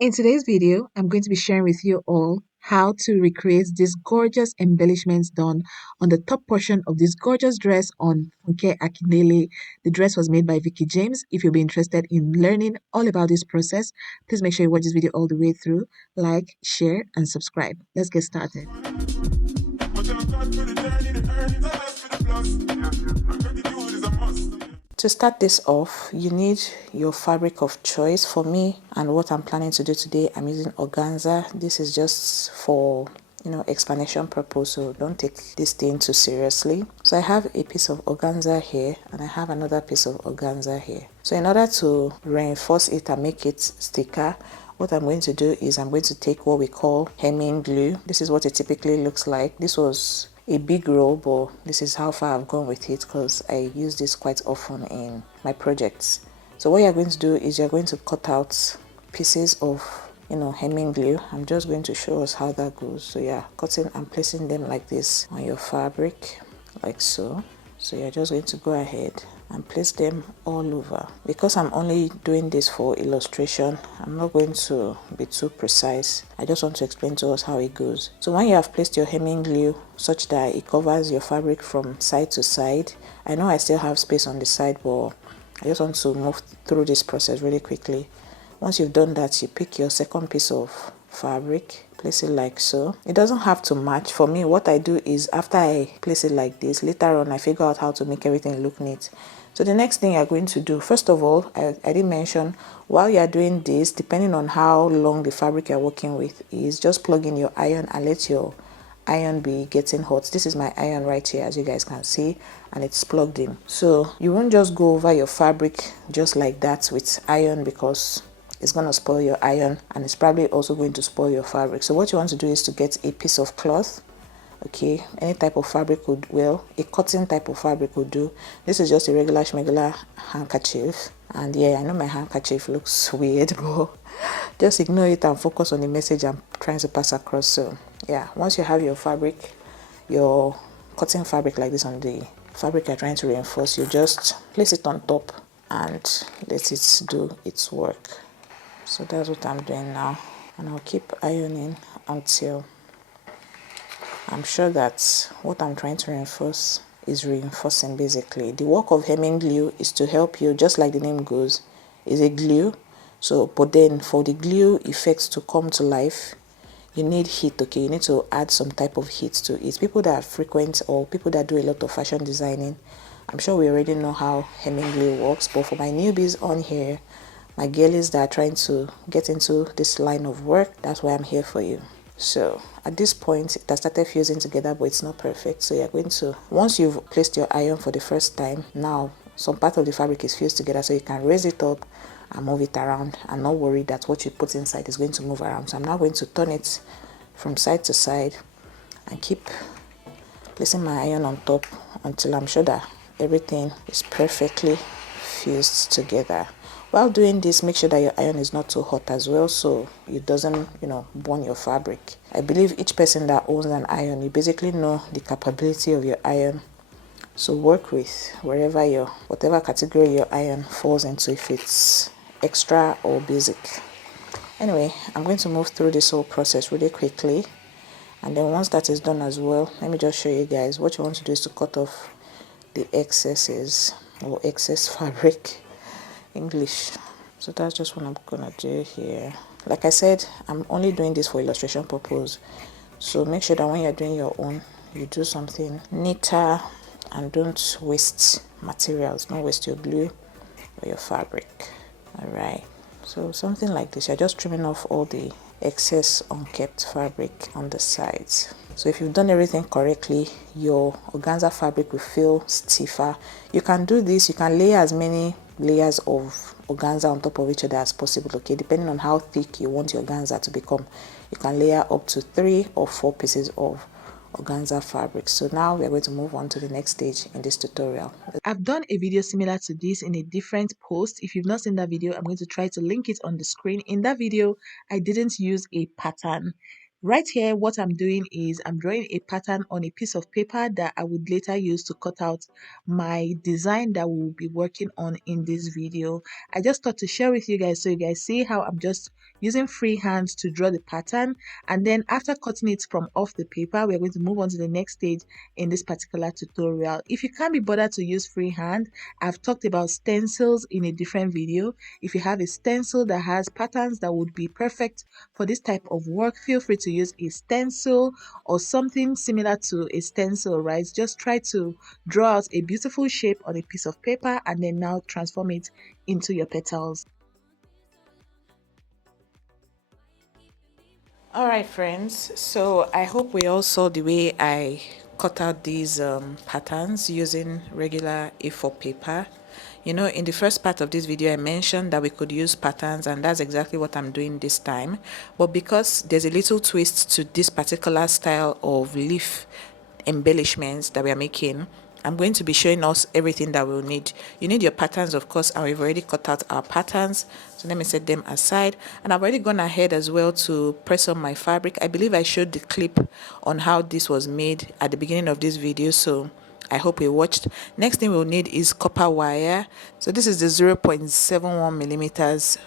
In today's video, I'm going to be sharing with you all how to recreate these gorgeous embellishments done on the top portion of this gorgeous dress on Funke Akindele. The dress was made by Vicky James. If you'll be interested in learning all about this process, please make sure you watch this video all the way through. Like, share, and subscribe. Let's get started. To start this off, you need your fabric of choice. For me, and what I'm planning to do today, I'm using organza. This is just for explanation purpose, so don't take this thing too seriously. So I have a piece of organza here and I have another piece of organza here. So in order to reinforce it and make it thicker, what I'm going to do is I'm going to take what we call hemming glue. This is what it typically looks like. This was a big roll, but this is how far I've gone with it because I use this quite often in my projects. So what you're going to do is you're going to cut out pieces of hemming glue. I'm just going to show us how that goes. So yeah, cutting and placing them like this on your fabric, like so. So you're just going to go ahead and place them all over. Because I'm only doing this for illustration, I'm not going to be too precise. I just want to explain to us how it goes. So when you have placed your hemming glue such that it covers your fabric from side to side, I know I still have space on the side, but I just want to move through this process really quickly. Once you've done that, you pick your second piece of fabric, place it like so. It doesn't have to match. For me, what I do is after I place it like this, later on I figure out how to make everything look neat. So the next thing you're going to do, first of all, I did mention, while you're doing this, depending on how long the fabric you're working with is, just plug in your iron and let your iron be getting hot. This is my iron right here, as you guys can see, and it's plugged in. So you won't just go over your fabric just like that with iron, because it's going to spoil your iron and it's probably also going to spoil your fabric. So what you want to do is to get a piece of cloth. Okay, any type of fabric would, well, a cotton type of fabric would do. This is just a regular schmegular handkerchief, and yeah, I know my handkerchief looks weird, but just ignore it and focus on the message I'm trying to pass across. So yeah, once you have your fabric, your cotton fabric like this on the fabric you're trying to reinforce, you just place it on top and let it do its work. So that's what I'm doing now, and I'll keep ironing until I'm sure that what I'm trying to reinforce is reinforcing. Basically, the work of hemming glue is to help you, just like the name goes, is a glue. So but then for the glue effects to come to life, you need heat. Okay, you need to add some type of heat to it. People that are frequent or people that do a lot of fashion designing, I'm sure we already know how hemming glue works, but for my newbies on here, my girlies that are trying to get into this line of work, that's why I'm here for you. So at this point, it has started fusing together, but it's not perfect. So you're going to, once you've placed your iron for the first time, now some part of the fabric is fused together, so you can raise it up and move it around and not worry that what you put inside is going to move around. So I'm now going to turn it from side to side and keep placing my iron on top until I'm sure that everything is perfectly fused together. While doing this, make sure that your iron is not too hot as well, so it doesn't burn your fabric. I believe each person that owns an iron, you basically know the capability of your iron, so work with whatever category your iron falls into, if it's extra or basic. Anyway, I'm going to move through this whole process really quickly, and then once that is done as well, let me just show you guys what you want to do is to cut off the excesses or excess fabric. English. So that's just what I'm gonna do here. Like I said, I'm only doing this for illustration purpose, so make sure that when you're doing your own, you do something neater and don't waste materials. Don't waste your glue or your fabric. All right, so something like this, you're just trimming off all the excess unkept fabric on the sides. So if you've done everything correctly, your organza fabric will feel stiffer. You can do this, you can lay as many layers of organza on top of each other as possible. Okay, depending on how thick you want your organza to become, you can layer up to 3 or 4 pieces of organza fabric. So now we're going to move on to the next stage in this tutorial. I've done a video similar to this in a different post. If you've not seen that video, I'm going to try to link it on the screen. In that video, I didn't use a pattern. Right here, what I'm doing is I'm drawing a pattern on a piece of paper that I would later use to cut out my design that we'll be working on in this video. I just thought to share with you guys so you guys see how I'm just using freehand to draw the pattern. And then after cutting it from off the paper, we're going to move on to the next stage in this particular tutorial. If you can't be bothered to use freehand, I've talked about stencils in a different video. If you have a stencil that has patterns that would be perfect for this type of work, feel free to use a stencil or something similar to a stencil, right? Just try to draw out a beautiful shape on a piece of paper and then now transform it into your petals. Alright friends, so I hope we all saw the way I cut out these patterns using regular A4 paper. You know, in the first part of this video I mentioned that we could use patterns, and that's exactly what I'm doing this time. But because there's a little twist to this particular style of leaf embellishments that we are making, I'm going to be showing us everything that we'll need. You need your patterns, of course, and we've already cut out our patterns, so let me set them aside. And I've already gone ahead as well to press on my fabric. I believe I showed the clip on how this was made at the beginning of this video, so I hope you watched. Next thing we'll need is copper wire. So this is the 0.71 millimeters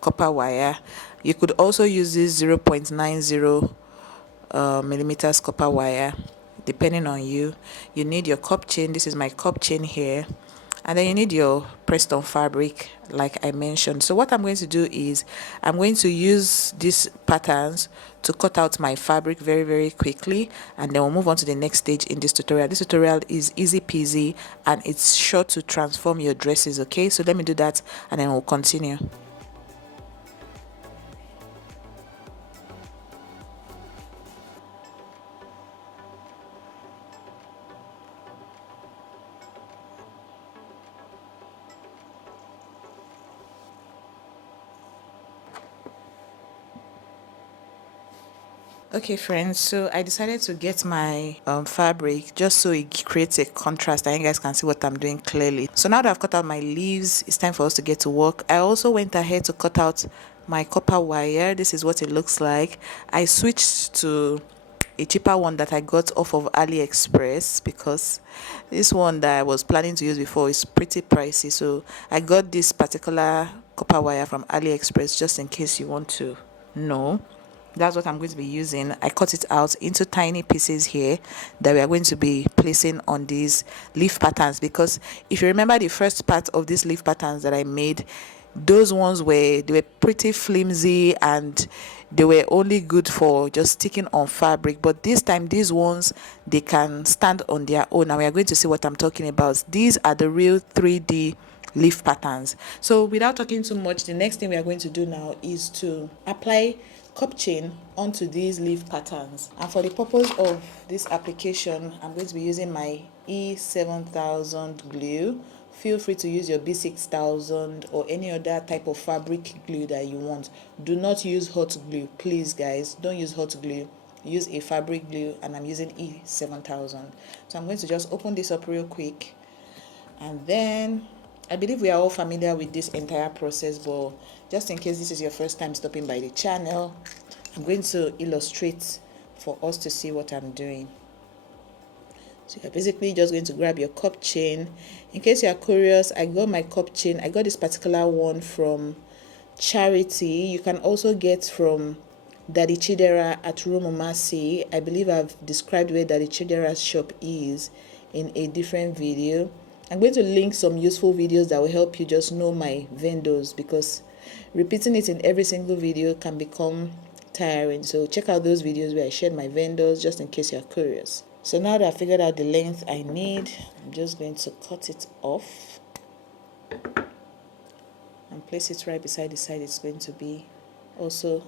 copper wire. You could also use this 0.90 millimeters copper wire, depending on you. You need your cup chain. This is my cup chain here. And then you need your pressed on fabric, like I mentioned. So what I'm going to do is I'm going to use these patterns to cut out my fabric very quickly, and then we'll move on to the next stage in this tutorial. This tutorial is easy peasy and it's sure to transform your dresses. Okay, so let me do that and then we'll continue. Okay friends, so I decided to get my fabric just so it creates a contrast and you guys can see what I'm doing clearly. So now that I've cut out my leaves, it's time for us to get to work. I also went ahead to cut out my copper wire. This is what it looks like. I switched to a cheaper one that I got off of AliExpress because this one that I was planning to use before is pretty pricey. So I got this particular copper wire from AliExpress just in case you want to know. That's what I'm going to be using. I cut it out into tiny pieces here that we are going to be placing on these leaf patterns, because if you remember the first part of these leaf patterns that I made, those ones they were pretty flimsy and they were only good for just sticking on fabric. But this time these ones, they can stand on their own. Now we are going to see what I'm talking about. These are the real 3D leaf patterns. So without talking too much, the next thing we are going to do now is to apply cup chain onto these leaf patterns. And for the purpose of this application, I'm going to be using my E7000 glue. Feel free to use your B6000 or any other type of fabric glue that you want. Do not use hot glue, please guys. Don't use hot glue. Use a fabric glue, and I'm using E7000. So I'm going to just open this up real quick, and then I believe we are all familiar with this entire process, but just in case this is your first time stopping by the channel, I'm going to illustrate for us to see what I'm doing. So you're basically just going to grab your cup chain. In case you're curious, I got my cup chain. I got this particular one from Charity. You can also get from Daddy Chidera at Rumumasi. I believe I've described where Daddy Chidera's shop is in a different video. I'm going to link some useful videos that will help you just know my vendors, because repeating it in every single video can become tiring. So check out those videos where I shared my vendors just in case you're curious. So now that I figured out the length I need, I'm just going to cut it off and place it right beside the side it's going to be. Also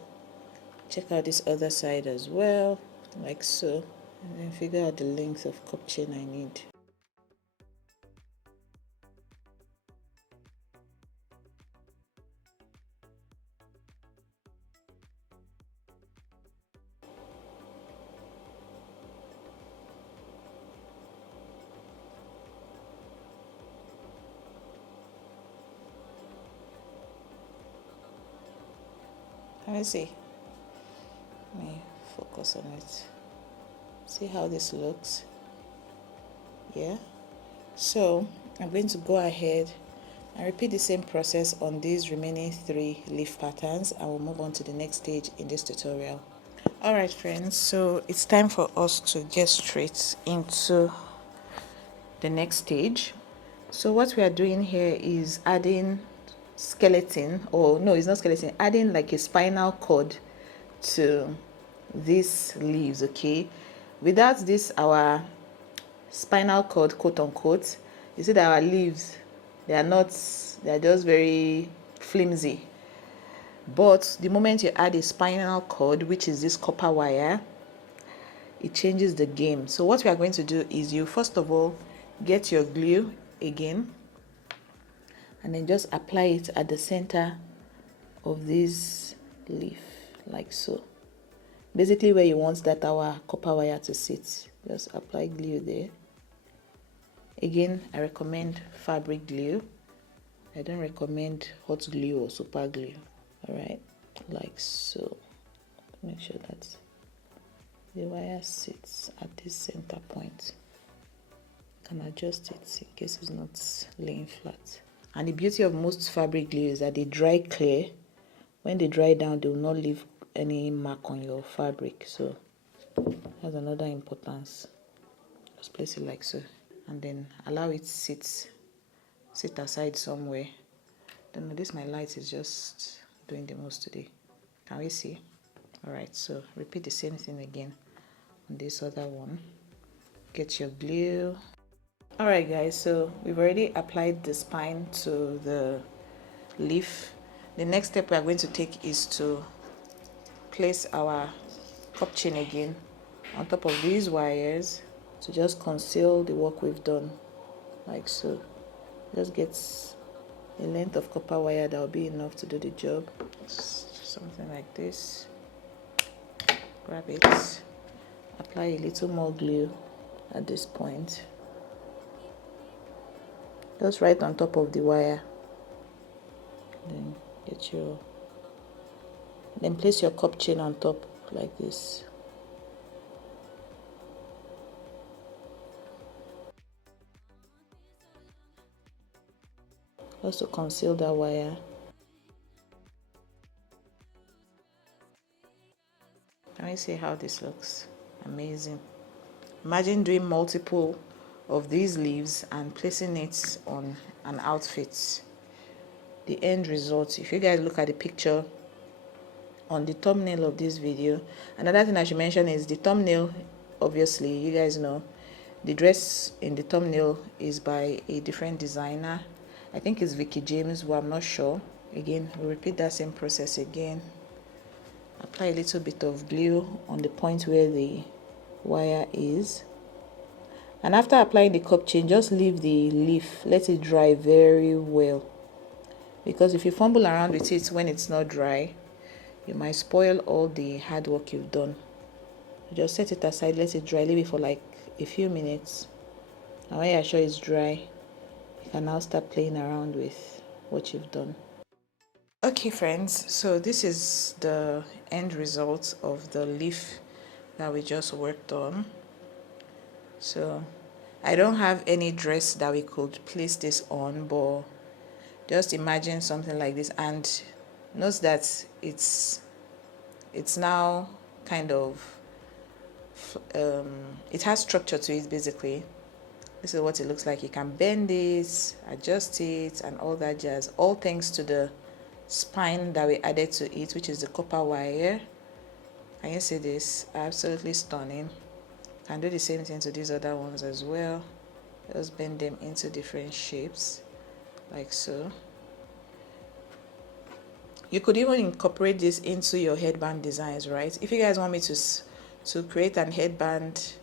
check out this other side as well, like so, and then figure out the length of cup chain I need. Let me see. Let me focus on it. See how this looks? Yeah. So I'm going to go ahead I repeat the same process on these remaining 3 leaf patterns. I will move on to the next stage in this tutorial. Alright friends, so it's time for us to get straight into the next stage. So what we are doing here is adding skeleton, or no, it's not skeleton, adding like a spinal cord to these leaves. Okay, without this our spinal cord, quote unquote, you see that our leaves, they are just very flimsy. But the moment you add a spinal cord, which is this copper wire, it changes the game. So what we are going to do is, you first of all get your glue again, and then just apply it at the center of this leaf, like so. Basically where you want that our copper wire to sit, just apply glue there. Again, I recommend fabric glue. I don't recommend hot glue or super glue. All right, like so. Make sure that the wire sits at this center point. You can adjust it in case it's not laying flat. And the beauty of most fabric glue is that they dry clear. When they dry down, they will not leave any mark on your fabric. So that's another importance. Just place it like so, and then allow it sit aside somewhere. Don't know, this my light is just doing the most today. Can we see? All right, so repeat the same thing again on this other one. Get your glue. All right guys, so we've already applied the spine to the leaf. The next step we are going to take is to place our cup chain again on top of these wires to just conceal the work we've done, like so. Just get a length of copper wire that will be enough to do the job. Something like this. Grab it, apply a little more glue at this point, just right on top of the wire. Then place your cup chain on top like this. Also conceal that wire. Can you see how this looks? Amazing. Imagine doing multiple of these leaves and placing it on an outfit. The end result, if you guys look at the picture on the thumbnail of this video, another thing I should mention is the thumbnail. Obviously, you guys know the dress in the thumbnail is by a different designer. I think it's Vicky James, but I'm not sure. Again, we'll repeat that same process again. Apply a little bit of glue on the point where the wire is, and after applying the cup chain, just leave the leaf, let it dry very well, because if you fumble around with it when it's not dry, you might spoil all the hard work you've done. Just set it aside, let it dry, leave it for like a few minutes, and when you're sure it's dry, you can now start playing around with what you've done. Okay friends, so this is the end result of the leaf that we just worked on. So I don't have any dress that we could place this on, but just imagine something like this, and note that it's now kind of it has structure to it. Basically, this is what it looks like. You can bend it, adjust it, and all that jazz, all thanks to the spine that we added to it, which is the copper wire. Can you see this? Absolutely stunning. Can do the same thing to these other ones as well. Just bend them into different shapes like so. You could even incorporate this into your headband designs, right? If you guys want me to create an headband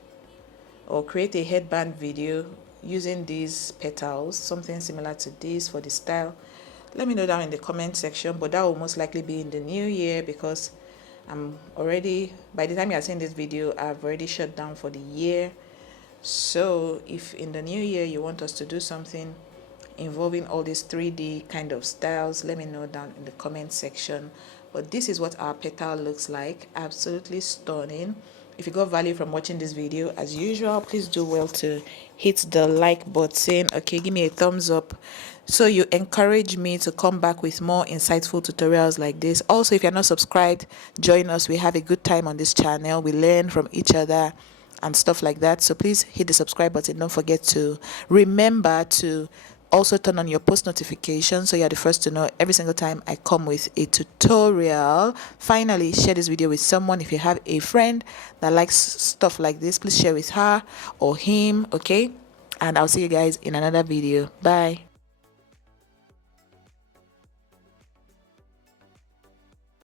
or create a headband video using these petals, something similar to this for the style, let me know down in the comment section. But that will most likely be in the new year, because I'm already, by the time you're seeing this video, I've already shut down for the year. So if in the new year you want us to do something involving all these 3D kind of styles, let me know down in the comment section. But this is what our petal looks like. Absolutely stunning. If you got value from watching this video, as usual, please do well to hit the like button. Okay, give me a thumbs up so you encourage me to come back with more insightful tutorials like this. Also, if you're not subscribed, join us. We have a good time on this channel. We learn from each other and stuff like that. So please hit the subscribe button. Don't forget to remember to also turn on your post notifications so you're the first to know every single time I come with a tutorial. Finally, share this video with someone. If you have a friend that likes stuff like this, please share with her or him. Okay, and I'll see you guys in another video. Bye.